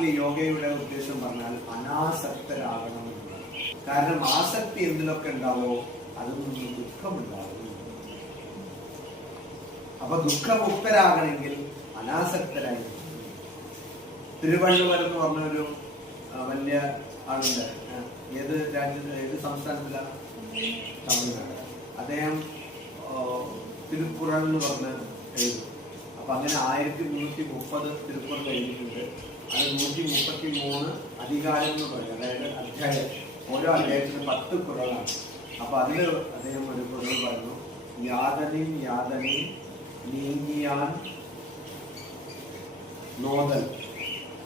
വാക്കിൽ യോഗയുടെ ഉദ്ദേശം പറഞ്ഞാൽ അനാസക്തരാകണം എന്നുള്ളത്. കാരണം ആസക്തി എന്തിലൊക്കെ ഉണ്ടാവോ അതിൽ നിന്ന് ദുഃഖമുണ്ടാവും. അപ്പൊ ദുഃഖമുക്തരാകണമെങ്കിൽ അനാസക്തരായി. തിരുവള്ളുവർ എന്ന് പറഞ്ഞൊരു വലിയ ആളുണ്ട്. ഏത് രാജ്യത്ത്, ഏത് സംസ്ഥാനത്തിലാണ്? തമിഴ്നാട്. അദ്ദേഹം തിരുക്കുറൾ എന്ന് പറഞ്ഞ് എഴുതും. അപ്പൊ അങ്ങനെ 1330 തിരുക്കുറൾ എഴുതിയിട്ടുണ്ട്. അത് 133 അധികാരം എന്ന് പറയും, അതായത് അധ്യായം. ഓരോ അധ്യായത്തിനും 10 കുറളാണ്. അപ്പൊ അതില് അദ്ദേഹം ഒരു കുറൾ പറഞ്ഞു, യാതനിൻ യാതനിൻ നീങ്ങിയാൻ നോദൽ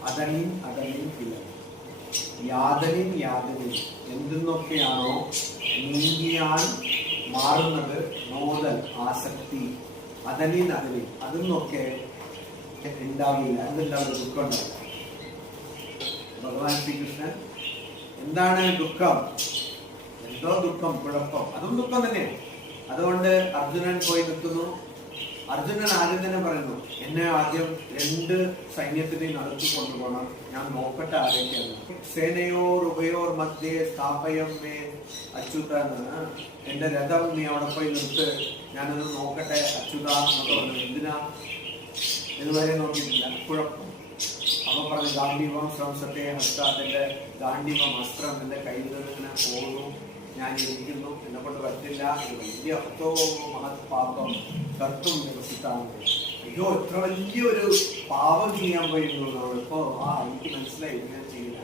അതനിൻ അതനിൻ കിള. യാതനിൻ യാതനിൻ എന്തെന്നൊക്കെയാണോ നീങ്ങിയാൻ മാറുന്നത്, നോദൽ ആസക്തി, അതനിൻ അതനിൻ അതൊന്നൊക്കെ ഉണ്ടാവില്ല. എന്തുണ്ടാവില്ല? ദുഃഖം ഉണ്ടാവില്ല. ഭഗവാൻ ശ്രീകൃഷ്ണൻ എന്താണ് ദുഃഖം? എന്തോ ദുഃഖം, കുഴപ്പം, അതും ദുഃഖം തന്നെയാണ്. അതുകൊണ്ട് അർജുനൻ പോയി നിൽക്കുന്നു. അർജുനൻ ആദ്യം തന്നെ പറയുന്നു, എന്നെ ആദ്യം 2 സൈന്യത്തിനെയും നടത്തി കൊണ്ടുപോകണം, ഞാൻ നോക്കട്ടെ ആരൊക്കെയാണ്. സേനയോർ ഉഭയോർ മധ്യേ സ്ഥാപയം മേ അച്യുതന്ന്, എന്റെ രഥം നീ അവിടെ പോയി നിർത്ത്, ഞാനത് നോക്കട്ടെ അച്യുത എന്നൊക്കെ പറഞ്ഞു. എന്തിനാ? ഇതുവരെ നോക്കിയിട്ടില്ല. കുഴപ്പം. അപ്പൊ പറഞ്ഞു, ഗാന്ഡീവം ശ്രംസത്തെ ഹസ്താത്തിന്റെ ഗാന്ഡീവം അസ്ത്രം എന്റെ കയ്യിൽ നിന്ന് ഇങ്ങനെ പോകുന്നു, ഞാൻ ഇരിക്കുന്നു, എന്നെ കൊണ്ട് പറ്റില്ല, ഇത് വലിയ അർത്ഥോ മഹത് പാപം കർത്തും നിവസിത്താണ്. അയ്യോ, ഇത്ര വലിയൊരു പാപം ചെയ്യാൻ പോയിരുന്നു. ഇപ്പോ എനിക്ക് മനസ്സിലായി, ഇങ്ങനെ ചെയ്യില്ല.